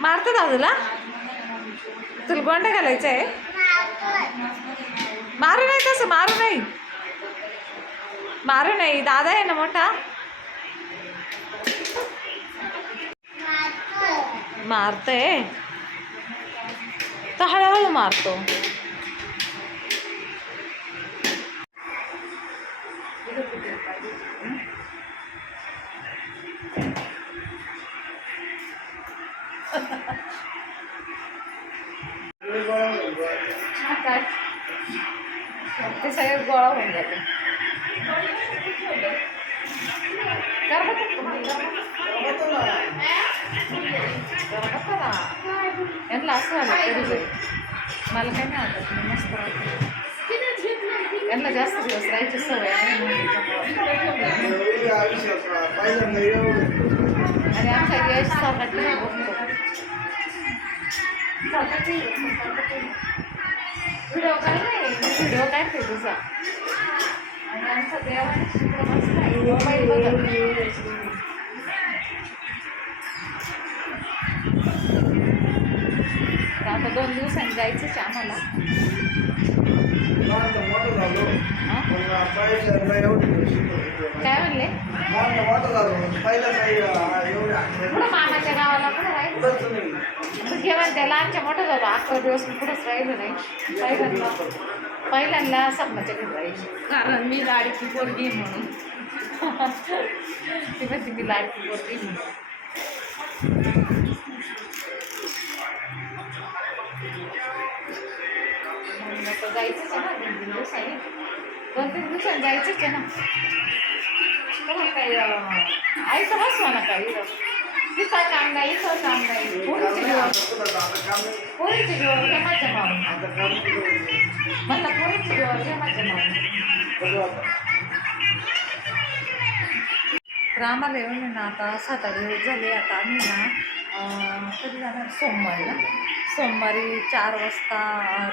मारतो दादूला. तुला गोंडा घालायचा आहे. मारू नाही तसं, मारू नाही, मारू नाही. दादा आहे ना मोठा. मारतोय तर हळूहळू मारतो. ते सगळे गोळा होऊन जाते. यांना असं आलं तरी मला काही नाही वाटत. मी मस्त वाटत. यांना जास्त दिवस राहायची सवय आहे आणि आमच्या यश सारखा व्हिडिओ काढलाय. व्हिडिओ काढते तुझा. आणि आमचा देवाने शिकलं मस्त आहे. मोबाईल बघत. आता 2 दिवसांनी जायचंच आम्हाला. काय म्हणले? पुढं मामाच्या गावाला पुढं राहिलं घेऊन त्या लहानच्या मोठं झालं. 11 दिवस पुढंच राहिलं नाही. पहिल्यांदा सपनाच्या घरी राहिली. कारण मी लाडकी पोरगी म्हणून. ती म्हणते मी लाडकी पोरगी म्हणून. जायचंच आहे ना 2-3 दिवसांनी. 2-3 दिवसांनी जायचंच आहे ना. काही आईचं हसवा ना काही. तिथं काम नाही, इथं काम नाही. पोरीचे जीवन घ्या माझ्या मारून. म्हणलं पोरीचे जीवन घ्या माझ्या मारून. तर आम्हाला येऊन ना आता 7-8 दिवस झाले. आता आम्ही ना कधी जाणार? सोमवारी ना. सोमवारी 4 वाजता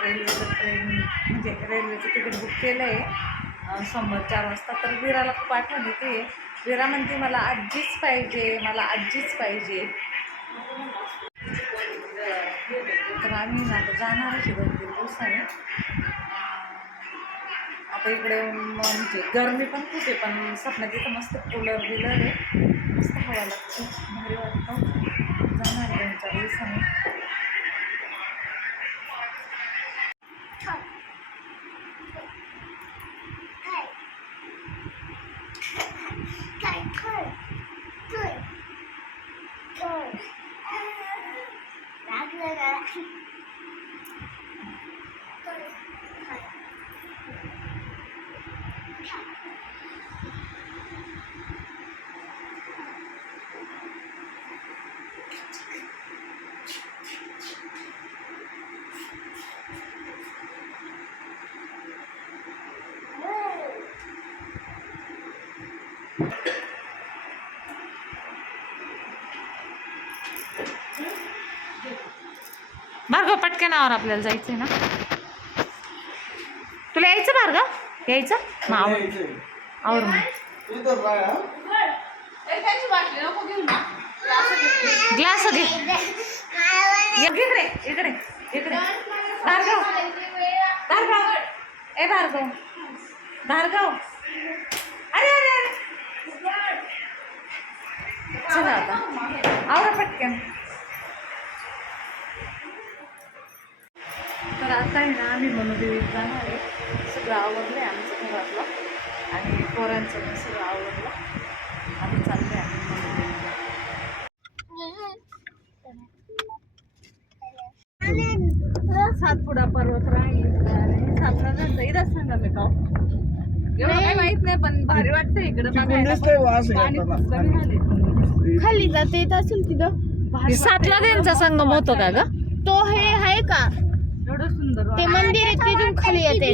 रेल्वेचं ट्रेन म्हणजे रेल्वेचं तिकीट बुक केलं आहे. सोमवारी 4 वाजता. तर विराला खूप आठवण येते. विरा म्हणते मला आजीच पाहिजे, मला आजीच पाहिजे. तर आम्ही ना आता जाणारच 2-3 दिवसाने. आता इकडे म्हणजे गरमी पण खूप आहे. पण सपना तिथं मस्त कूलर बिलर आहे. मस्त हवा लागते. भारी वाटतं. जाणार 2-4 दिवसाने. भार्गव पटकन आवर, आपल्याला जायचंय ना. तुला यायचं भार्गव? यायचं मग आवर मग. ग्लास घे. इकडे इकडे इकडे. भार्गव भार्गव ए भार्गव भार्गव. अरे अरे अरे चला आता आवरा पटकन. तर आता आहे ना आम्ही मनोदेवीत जाणार आहे. सगळं आवडलं आहे आमचं घरातलं आणि पोरांचं पण सगळं आवडलं. आम्ही चाललो आहे मनोदेवीला. सातपुडा पर्वत राहील आणि सातपुडा इथंच सांगा मी का एवढं काही माहित नाही पण भारी वाटतं इकडं. पाणी कमी झाले खाली जाते येत असेल तिथं. 7ला त्यांचा संगम होतो का ग? तो हे आहे का एवढं सुंदर ते मंदिर आहे तिथून खाली येते.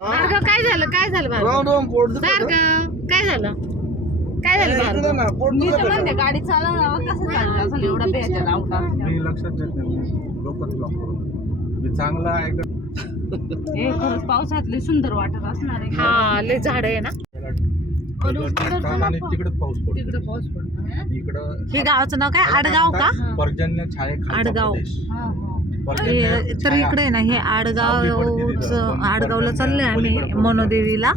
भार्गव काय झालं? काय झालं भार्गव? काय झालं? काय झालं भार्गव? मी तर म्हणते गाडी चालवा कसं चालतं असं एवढा बेचार आउट असतं. मी लक्षात देते लोकच मी चांगला आहे. खरंच पावसात लय सुंदर वाटत असणार आहे. हा लय झाड आहे ना. और उधर का ना आणि तिकडे पाऊस पडतो. तिकडे पाऊस पडतो इकडं हे गावाचं नाव काय आडगाव का पर्जन्य छायेखालचा आडगाव. प्रदेश. हा, हा. पर्जन्य तर छाया. इकडे ना हे आडगावला चाललोय आम्ही मनोदेवीला.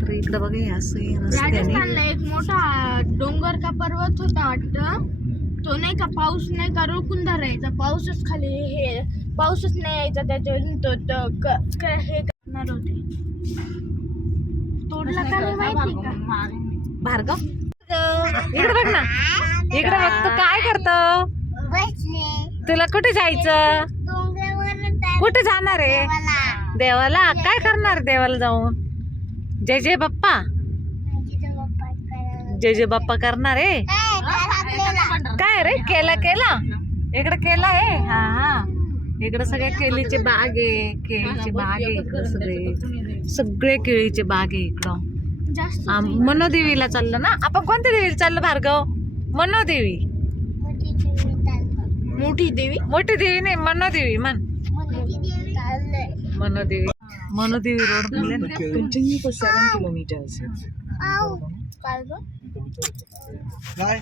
तर इकडे बघा हे असं रस्त्याने राजस्थानला एक मोठा डोंगर का पर्वत होता वाटतं. तो नाही का पाऊस नाही का रोखून धरायचा. पाऊसच खाली हे पाऊसच नाही यायचा त्याच्यावरून तो हे करणार होते. तोडला का नाही माहिती का? भार्गव इकडे बघ ना, इकडे बघ तू काय करतो. तुला कुठे जायचं, कुठे जाणार आहे. देवाला काय करणार, देवाला जाऊन जय जय बाप्पा, जय जय बाप्पा करणार आहे. काय रे केला केला इकडे केला आहे. हा हा इकडे सगळे केळीचे बाग आहे, केळीचे बाग आहे इकडे सगळे सगळे केळीचे बाग आहे इकडं. जास्त मनोदेवीला चाललं ना आपण. कोणत्या देवीला चाललं भार्गव. मनोदेवी. मोठी देवी. मोठी देवी नाही, मनोदेवी म्हण. मनोदेवी. मनोदेवी रोड म्हणले ना. Continue for 7 kilometers. काय ग? काय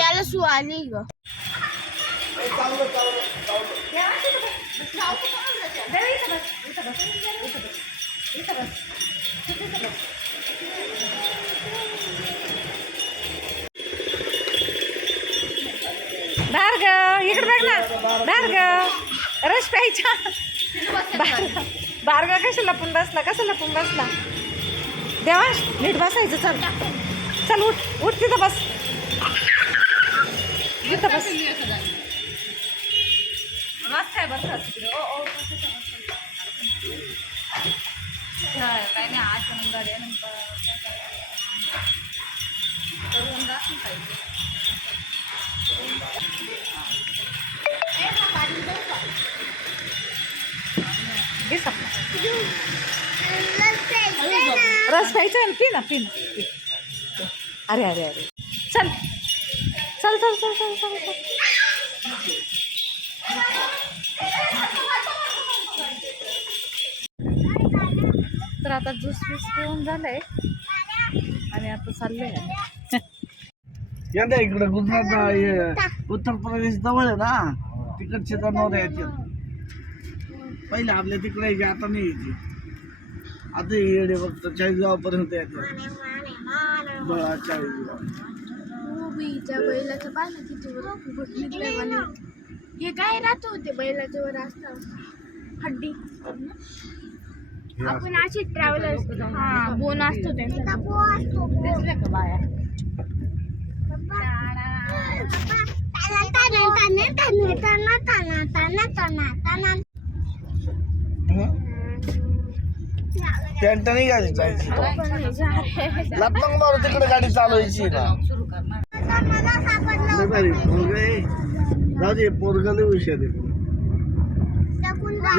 याला सुवाली ग. भार्गव इकडे बघ ना. भार्गव रस प्यायचा. भार्गव कशा लपून बसला, कसा लपून बसला. देवाश नीट बसायचं. चल चल उठ उठ तिथं बस, तिथं बस. मस्त आहे बस. काही नाही आज गाडी रस प्यायचा आहे. पी ना पी ना. अरे अरे अरे चल चल चल चल चल चल चल. तर आता ज्यूस वीस पिऊन झालंय आणि आता चाललंय. यंदा इकडे गुजरात उत्तर प्रदेश जवळ आहे ना, तिकडचे जनावर येतात. पहिले आपल्या तिकडे यायचे, आता नाही यायचे. आता येडे फक्त 40 गावापर्यंत येतात. 40 त्या बैलाचं पाय ना किती वर निघलंय मला. हे काय राहत होते बैलाच्या वर असतात हड्डी. आपण अशी ट्रॅव्हलर हा बोन असतो त्यांचा. दिसले का बाया. टेंट नाही गाडी जायची. लग्नावर तिकडे गाडी चालवायची ना. सुरू करणार. लय भारी पोरग आहे. जाऊ दे पोरग लय हुशार आहे.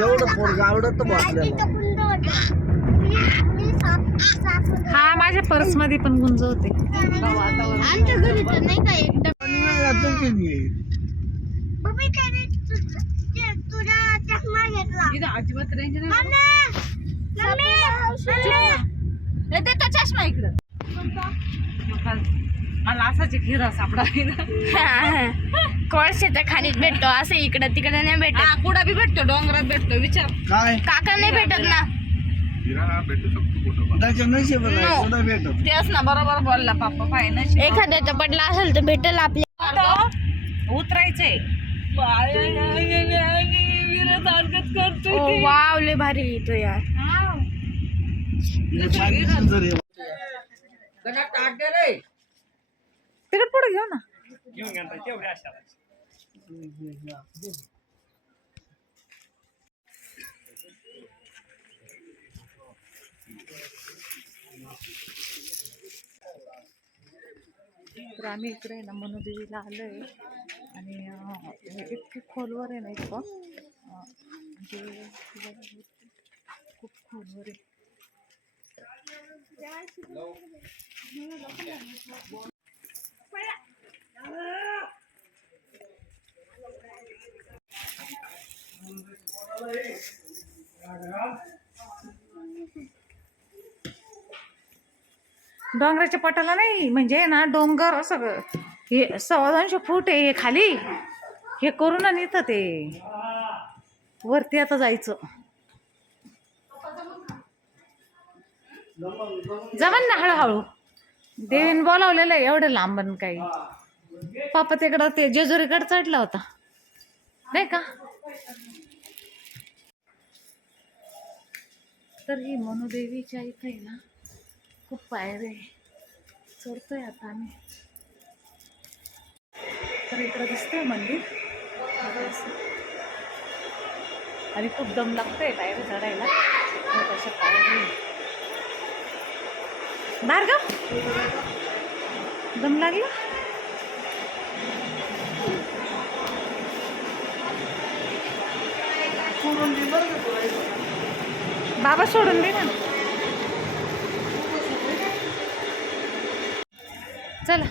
एवढं पोरग आवडत मग आपल्याला. हा माझ्या पर्स मध्ये पण गुंज होते. आमच्या घरी तर नाही का एकदा अजिबात रेंज चष्मा इकडं. मला असाच हिरा सापडा. कोळशाच्या खाणीत भेटतो असं इकडं तिकडं नाही भेटत. कुठं बी भेटतो, डोंगरात भेटतो. विचार. काय काका नाही भेटत ना. हिरा भेटू शकतो कुठं. त्याच्या नशीब सुद्धा भेटत. तेच ना बरोबर बोलला पप्पा. पाहिजे एखाद्याचा पडला असेल तर भेटेल आपल्या. उतरायचंय. वाव लय भारी येतो यार. तिकड पुढे घेऊ ना. तर आम्ही इकडे ना मनोदेवीला आलोय आणि इतकी खोलवर आहे ना इतकं म्हणजे खूप खोलवर आहे. डोंगराच्या पटाला नाही, म्हणजे ना डोंगर सगळं हे 250 फूट आहे हे खाली, हे करून आणि इथं ते वरती आता जायचं. जमन ना हळूहळू, देवीन बोलावलेलं आहे एवढं लांबन काही. पापा तिकडं ते जेजुरीकडे चढला होता नाही का. तर ही मनुदेवीच्या इथे आहे ना खूप पायऱ्या आहे, चढतोय आता आम्ही. तर इकडं दिसतंय मंदिर आणि खूप दम लागतोय पायऱ्या चढायला. अशा पायऱ्या भार्गव दम लागला. बाबा सोडून दे ना. चला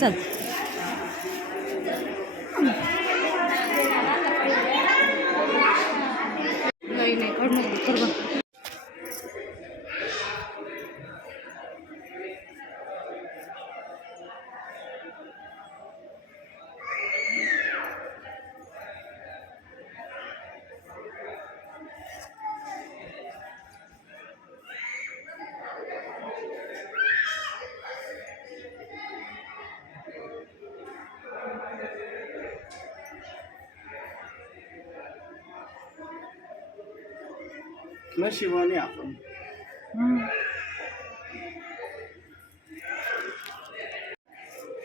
चल. नाही काढ नको कर बघ. नशिबाने आपण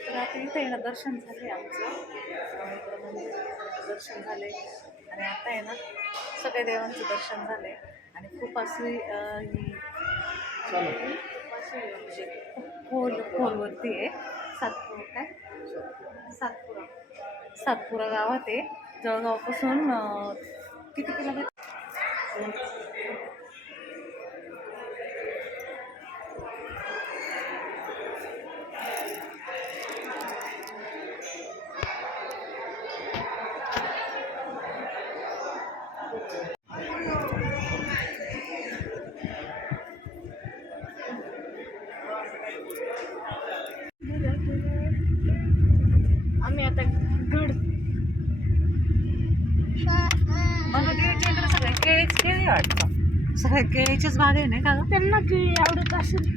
तर आता इथे आहे ना दर्शन झाले आमचं, दर्शन झाले आणि आता आहे ना सगळ्या देवांचं दर्शन झालंय आणि खूप अशी ही खूप अशी म्हणजे खूप खोलवरती आहे. सातपुरा गावात आहे. जळगावपासून किती किलोमीटर. आम्ही आता गड मनुदेवीच्या इकडे सगळे केळी वाटतं, सगळे केळीचेच बाग आहे नाही का गं? त्यांना केळी आवडत असेल.